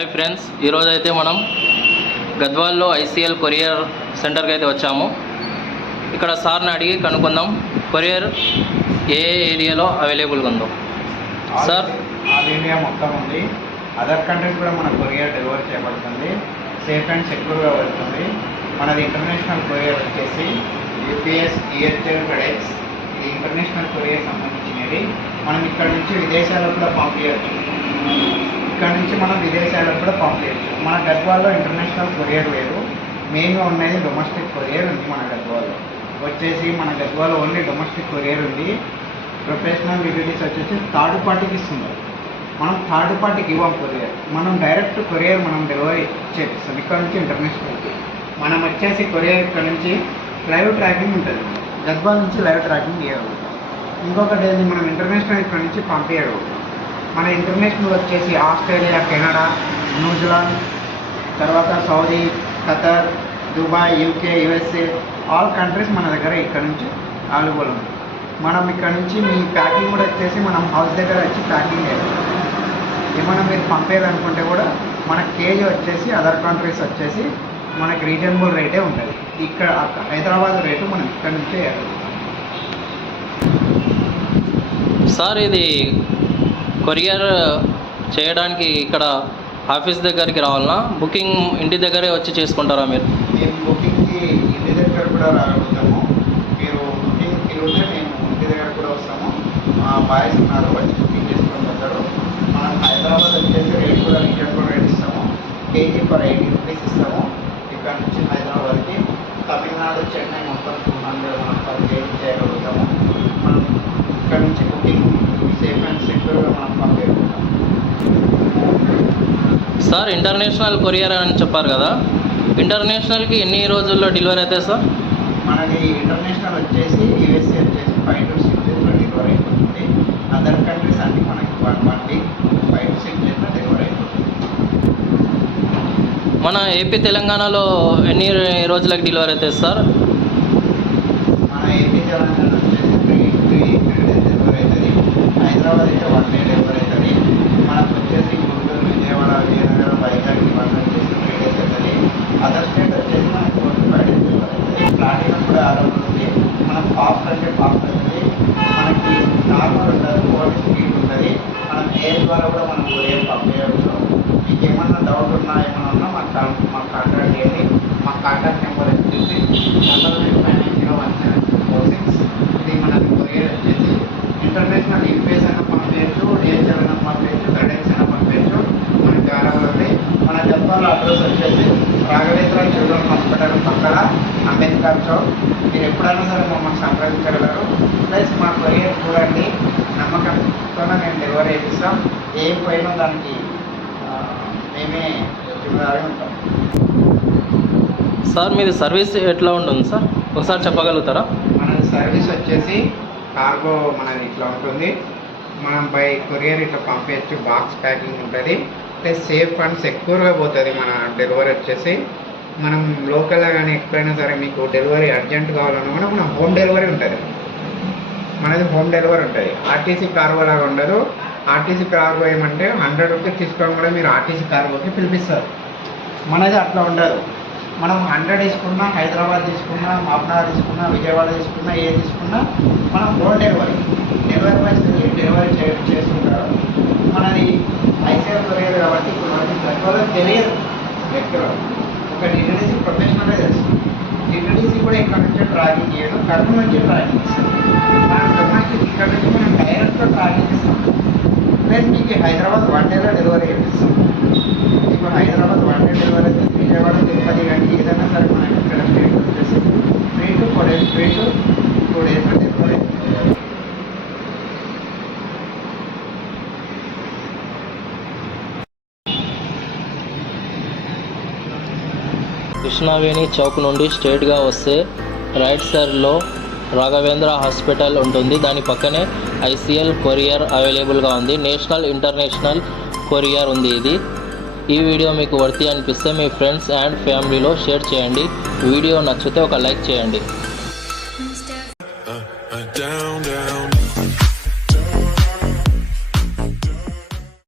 Hi friends, ఈరోజు అయితే మనం గద్వాల్లో ఐసీఎల్ కొరియర్ సెంటర్కి అయితే వచ్చాము. ఇక్కడ సార్ని అడిగి కనుక్కుందాం కొరియర్ ఏ ఏరియాలో అవైలబుల్గా ఉందో. సార్, ఆల్ ఇండియా మొత్తం ఉంది. అదర్ కంట్రీస్ కూడా మన కొరియర్ డెలివరీ చేయబడుతుంది. సేఫ్ అండ్ సెక్యూర్గా వెళ్తుంది. మనది ఇంటర్నేషనల్ కొరియర్ వచ్చేసి యూపీఎస్, డిహెచ్ఎల్, ఫెడెక్స్. ఇది ఇంటర్నేషనల్ కొరియర్ సంబంధించినవి. మనం ఇక్కడ నుంచి విదేశాలకు కూడా పంపించవచ్చు. ఇక్కడ నుంచి మనం విదేశాలకు కూడా పంపించవచ్చు. మన గద్వాల్లో ఇంటర్నేషనల్ కొరియర్ లేదు, మెయిన్గా ఉన్నది డొమెస్టిక్ కొరియర్ ఉంది. మన గద్వాల్లో వచ్చేసి మన గద్వాల్లో ఓన్లీ డొమెస్టిక్ కొరియర్ ఉంది. ప్రొఫెషనల్ యూటిలిటీస్ వచ్చేసి థర్డ్ పార్టీకి ఇస్తున్నారు. మనం థర్డ్ పార్టీకి ఇవ్వం కొరియర్. మనం డైరెక్ట్ కొరియర్ మనం డెలివరీ చేపిస్తాం. ఇక్కడ నుంచి ఇంటర్నేషనల్కి మనం వచ్చేసి కొరియర్ ఇక్కడ నుంచి లైవ్ ట్రాకింగ్ ఉంటుంది. గద్వాల్ నుంచి లైవ్ ట్రాకింగ్ చేయగలుగుతాం. ఇంకొకటి ఏంటి, మనం ఇంటర్నేషనల్ ఇక్కడ నుంచి పంపించగలుగుతాం. మన ఇంటర్నేషనల్ వచ్చేసి ఆస్ట్రేలియా, కెనడా, న్యూజిలాండ్, తర్వాత Saudi, Qatar, Dubai, UK, USA, all countries మన దగ్గర ఇక్కడ నుంచి అవైలబుల్ ఉంది. మనం ఇక్కడ నుంచి మీ ప్యాకింగ్ కూడా వచ్చేసి మనం హౌస్ దగ్గర వచ్చి ప్యాకింగ్ చేయాలి. ఏమైనా మీరు పంపేయాలనుకుంటే కూడా మన కేజీ వచ్చేసి అదర్ కంట్రీస్ వచ్చేసి మనకి రీజనబుల్ రేటే ఉంటుంది. ఇక్కడ హైదరాబాద్ రేటు మనం ఇక్కడ నుంచే వేయాలి. సార్, ఇది కొరియర్ చేయడానికి ఇక్కడ ఆఫీస్ దగ్గరికి రావాలన్నా, బుకింగ్ ఇంటి దగ్గరే వచ్చి చేసుకుంటారా మీరు? మేము బుకింగ్కి ఇంటి దగ్గర కూడా రాగలుగుతాము. మీరు బుకింగ్ తిరిగితే మేము ఇంటి దగ్గర కూడా వస్తాము. మా బాయ్స్ ఉన్నారు, వచ్చి బుకింగ్ చేసుకొని పోతారు. మనం హైదరాబాద్ వచ్చేసి రేట్ కూడా రీజనబుల్ రేట్ ఇస్తాము. కేజీ ఫర్ 80 రూపీస్ ఇస్తాము. ఇక్కడ నుంచి హైదరాబాద్కి, తమిళనాడు, చెన్నై మొత్తం 200 మనం పర్ కేజీ చేయగలుగుతాము. మనం ఇక్కడ నుంచి బుకింగ్ సేఫ్ అండ్ సెక్యూర్గా మనం పంపించగలుగుతాం. సార్, ఇంటర్నేషనల్ కొరియర్ అని చెప్పారు కదా, ఇంటర్నేషనల్కి ఎన్ని రోజుల్లో డెలివరీ అవుతాయి సార్? మనకి ఇంటర్నేషనల్ వచ్చేసి యూఎస్ఏ వచ్చేసి 5 to 6 డేస్లో డెలివరీ అయిపోతుంది. అదర్ కంట్రీస్ అన్నీ మనకి 1 week 5 to 6 డేస్లో డెలివరీ అయిపోతుంది. మన ఏపీ, తెలంగాణలో ఎన్ని రోజులకు డెలివరీ అవుతుంది సార్? మన ఏపీ, తెలంగాణ వచ్చేసి 3 days డెలివరీ అవుతుంది. హైదరాబాద్ అయితే 1 day డెలివరీ అవుతుంది. మనకు వచ్చేసి గుంటూరు, విజయవాడ, విజయనగరం, వైజాగ్ ఇవన్నీ వచ్చేసి 3 days అవుతుంది. అదర్ స్టేట్ వచ్చేసి మనకి 45 days డెలివరీ అవుతుంది. ప్లాటినం కూడా అవైలబుల్ ఉంది. మనం ఫాస్ట్ అంటే ఫాస్ట్ అవుతుంది. మనకి నార్మల్ ఉంటుంది, ఓల్డ్ స్పీడ్ ఉంటుంది. మనం ఎయిర్ ద్వారా కూడా మనం కొరియర్ పంపించవచ్చు. మీకు ఏమన్నా డౌట్ ఉన్నా ఏమన్నా ఉన్నా మాకు కాంటాక్ట్ చేయండి. మా కాంటాక్ట్ నెంబర్ వచ్చేసి 99501746. ఇది మన కొరియర్ వచ్చేసి ఇంటర్నేషనల్ యూపీఎస్ అయినా పంపించచ్చు, డిహెచ్ఎల్ అయినా పంపించచ్చు, ఫెడెక్స్ అయినా పంపించచ్చు. మనకి అవైలబుల్ ఉంది. మన గద్వాల అడ్రస్ వచ్చేసి రాఘవేంద్ర చిల్డ్రన్ హాస్పిటల్ పక్కన, అంబేద్కర్ చౌక్. మీరు ఎప్పుడైనా సరే మమ్మల్ని సంప్రదించగలరు. ప్లస్ మా కొరియర్ చూడండి, నమ్మకంతో మేము డెలివరీ చేపిస్తాం. ఏం పోయినా దానికి మేమే జిమ్మేదారి ఉంటాం. సార్, మీది సర్వీస్ ఎట్లా ఉంటుంది సార్, ఒకసారి చెప్పగలుగుతారా? మన సర్వీస్ వచ్చేసి కార్గో మనది ఇట్లా ఉంటుంది. మనం బై కొరియర్ ఇట్లా పంపించచ్చు. బాక్స్ ప్యాకింగ్ ఉంటుంది. ప్లస్ సేఫ్ అండ్ సెక్యూర్గా పోతుంది. మన డెలివరీ వచ్చేసి మనం లోకల్గా కానీ ఎక్కడైనా సరే మీకు డెలివరీ అర్జెంట్ కావాలన్నా కూడా మన హోమ్ డెలివరీ ఉంటుంది. మనది హోమ్ డెలివరీ ఉంటుంది. ఆర్టీసీ కార్గో లాగా ఉండదు. ఆర్టీసీ కార్గో ఏమంటే 100 రూపీస్ తీసుకోవడం కూడా మీరు ఆర్టీసీ కార్గోకి పిలిపిస్తారు. మనది అట్లా ఉండదు. మనం 100 తీసుకున్నా, హైదరాబాద్ తీసుకున్నా, మాబ్నార్ తీసుకున్నా, విజయవాడ తీసుకున్నా, ఏ తీసుకున్నా మనం హోమ్ డెలివరీ వైజ్ డెలివరీ చేసుకుంటారు. మనది ఐసీఎల్ కొరియర్ కాబట్టి ఇప్పుడు మనకి గద్వాలో తెలియదు. వ్యక్తులు ఒక డిటిడిసి ప్రొఫెషనల్గా తెలుసు. డిటిడిసి కూడా ఇక్కడ నుంచి ట్రాకింగ్ చేయడం, కర్నూలు నుంచి ట్రాకింగ్ ఇస్తాం. మనం డొమెస్టిక్ ఇక్కడ నుంచి మనం డైరెక్ట్గా ట్రాకింగ్ ఇస్తాం. ప్లస్ మీకు హైదరాబాద్ 1 dayలో డెలివరీ చేపిస్తాం. మీకు హైదరాబాద్ 1 day డెలివరీ అయితే విజయవాడ, తిరుపతి కానీ ఏదైనా సరే మనకి ఇక్కడ స్టేట్ వచ్చేసి 3 to 4 days, 3 to 2 daysలో డెలివరీ అవుతుంది. కృష్ణవేణి చౌక్ నుండి స్ట్రైట్గా వస్తే రైట్ సైడ్లో రాఘవేంద్ర హాస్పిటల్ ఉంటుంది. దాని పక్కనే ఐసీఎల్ కొరియర్ అవైలబుల్గా ఉంది. నేషనల్, ఇంటర్నేషనల్ కొరియర్ ఉంది. ఈ వీడియో మీకు వర్తి అనిపిస్తే మీ ఫ్రెండ్స్ అండ్ ఫ్యామిలీలో షేర్ చేయండి. వీడియో నచ్చితే ఒక లైక్ చేయండి.